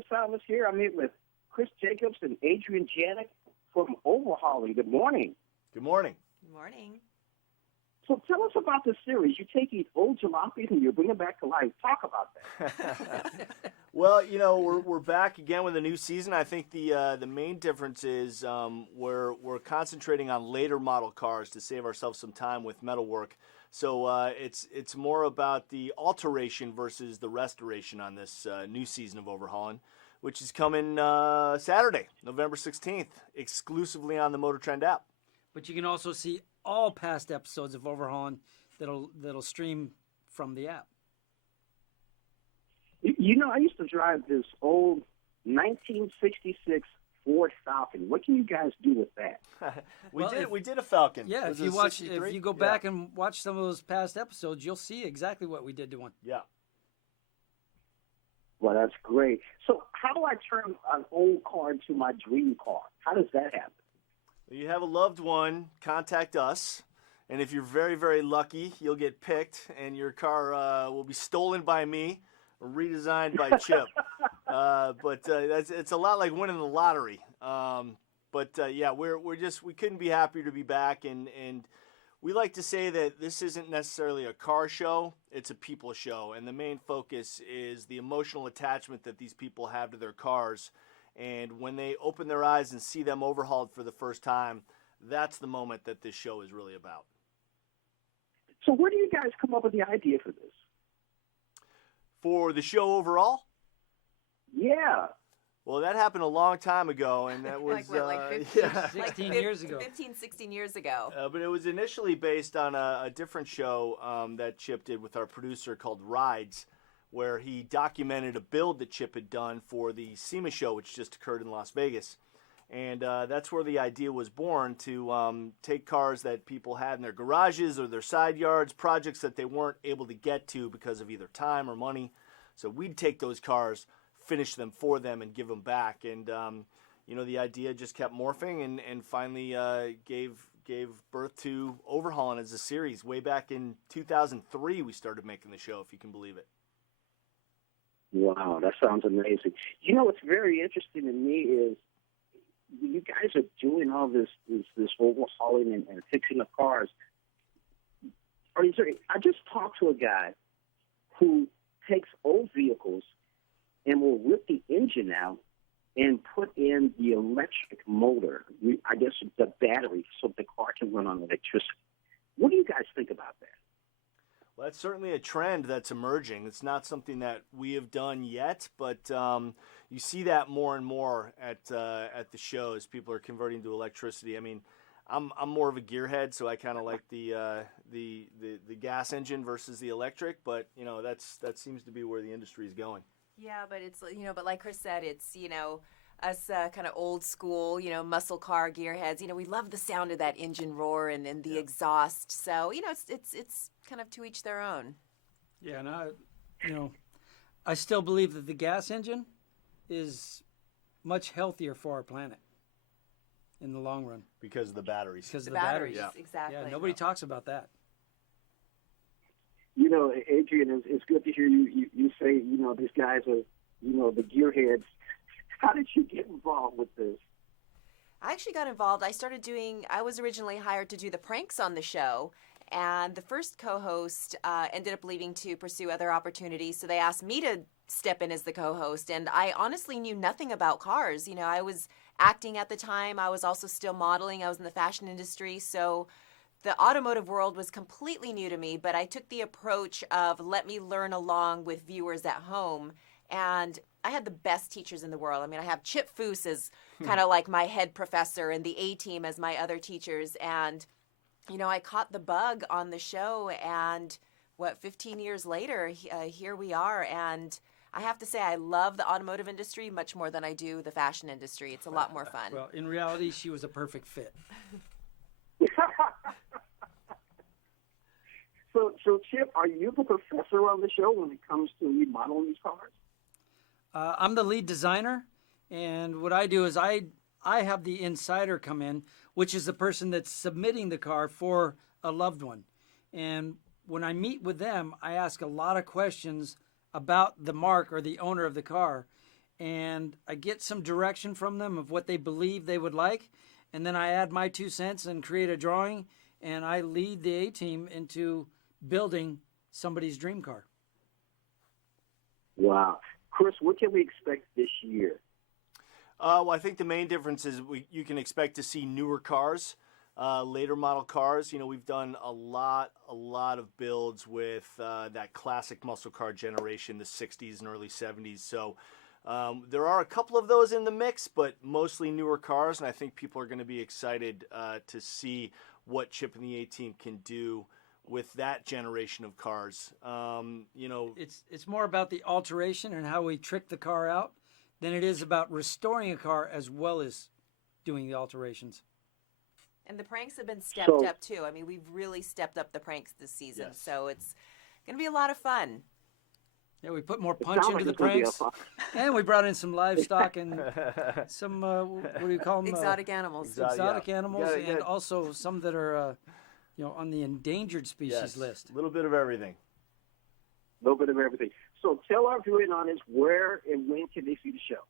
Ryan Salmas here. I'm here with Chris Jacobs and Adrienne Janic from Overhaulin. Good morning. Good morning. Good morning. So tell us about the series. You take these old jalopies and you bring them back to life. Talk about that. Well, we're back again with a new season. I think the main difference is we're concentrating on later model cars to save ourselves some time with metalwork. So it's more about the alteration versus the restoration on this new season of Overhaulin, which is coming Saturday, November 16th, exclusively on the MotorTrend app. But you can also see all past episodes of Overhaulin that'll stream from the app. I used to drive this old 1966 Ford Falcon. What can you guys do with that? We did a Falcon. Yeah, if you go back and watch some of those past episodes, you'll see exactly what we did to one. Yeah. Well, that's great. So how do I turn an old car into my dream car? How does that happen? You have a loved one, contact us, and if you're very, very lucky, you'll get picked, and your car will be stolen by me or redesigned by Chip. But it's a lot like winning the lottery. We couldn't be happier to be back, and we like to say that this isn't necessarily a car show, it's a people show, and the main focus is the emotional attachment that these people have to their cars. And when they open their eyes and see them overhauled for the first time, that's the moment that this show is really about. So where do you guys come up with the idea for this? For the show overall? Yeah. Well, that happened a long time ago, and that was 16 years ago. 15, 16 years ago. But it was initially based on a different show that Chip did with our producer called Rides, where he documented a build that Chip had done for the SEMA show, which just occurred in Las Vegas. And that's where the idea was born, to take cars that people had in their garages or their side yards, projects that they weren't able to get to because of either time or money. So we'd take those cars, finish them for them, and give them back. And, the idea just kept morphing and finally gave birth to Overhaulin as a series. Way back in 2003, we started making the show, if you can believe it. Wow, that sounds amazing. What's very interesting to me is you guys are doing all this overhauling and fixing the cars. I just talked to a guy who takes old vehicles and will rip the engine out and put in the electric motor, I guess the battery, so the car can run on electricity. What do you guys think about that? Well, that's certainly a trend that's emerging. It's not something that we have done yet, but you see that more and more at the shows. People are converting to electricity. I mean, I'm more of a gearhead, so I kind of like the gas engine versus the electric. But that seems to be where the industry is going. Yeah, but it's but like Chris said, it's us kind of old school, muscle car gearheads. We love the sound of that engine roar and the exhaust. So it's kind of to each their own. Yeah, and I still believe that the gas engine is much healthier for our planet in the long run because of the batteries. Because of the batteries, yeah. Exactly. Yeah, nobody talks about that. Adrienne, it's good to hear you say, these guys are, the gearheads. How did you get involved with this? I actually got involved. I was originally hired to do the pranks on the show, and the first co-host ended up leaving to pursue other opportunities, so they asked me to step in as the co-host, and I honestly knew nothing about cars. I was acting at the time. I was also still modeling. I was in the fashion industry, so the automotive world was completely new to me, but I took the approach of let me learn along with viewers at home, and I had the best teachers in the world. I mean, I have Chip Foose as kind of like my head professor and the A-team as my other teachers, and I caught the bug on the show, and 15 years later, here we are, and I have to say I love the automotive industry much more than I do the fashion industry. It's a lot more fun. Well, in reality, she was a perfect fit. So Chip, are you the professor on the show when it comes to remodeling these cars? I'm the lead designer, and what I do is I have the insider come in, which is the person that's submitting the car for a loved one. And when I meet with them, I ask a lot of questions about the mark or the owner of the car, and I get some direction from them of what they believe they would like, and then I add my 2 cents and create a drawing, and I lead the A-team into building somebody's dream car. Wow. Chris, what can we expect this year? Well, I think the main difference is you can expect to see newer cars, later model cars. We've done a lot of builds with that classic muscle car generation, the 60s and early 70s. So there are a couple of those in the mix, but mostly newer cars, and I think people are going to be excited to see what Chip and the A-Team can do with that generation of cars. It's more about the alteration and how we trick the car out than it is about restoring a car as well as doing the alterations. And the pranks have been stepped up too. I mean, we've really stepped up the pranks this season, yes. So it's going to be a lot of fun. Yeah, we put more punch into the pranks, and we brought in some livestock and some what do you call them? Exotic animals. Exotic animals, and also some that are on the endangered species list. A little bit of everything. A little bit of everything. So tell our viewing audience where and when can they see the show?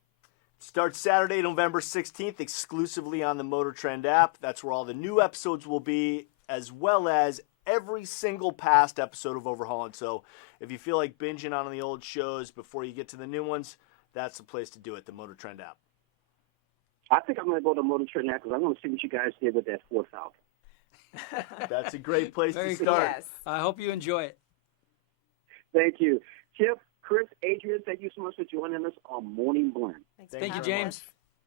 Starts Saturday, November 16th, exclusively on the MotorTrend app. That's where all the new episodes will be, as well as every single past episode of Overhaulin. So if you feel like binging on the old shows before you get to the new ones, that's the place to do it, the MotorTrend app. I think I'm going to go to MotorTrend app because I want to see what you guys did with that Ford Falcon. That's a great place to Very start. Yes. I hope you enjoy it. Thank you. Chip, Chris, Adrienne, thank you so much for joining us on Morning Blend. Thanks Thank you, for having James. us.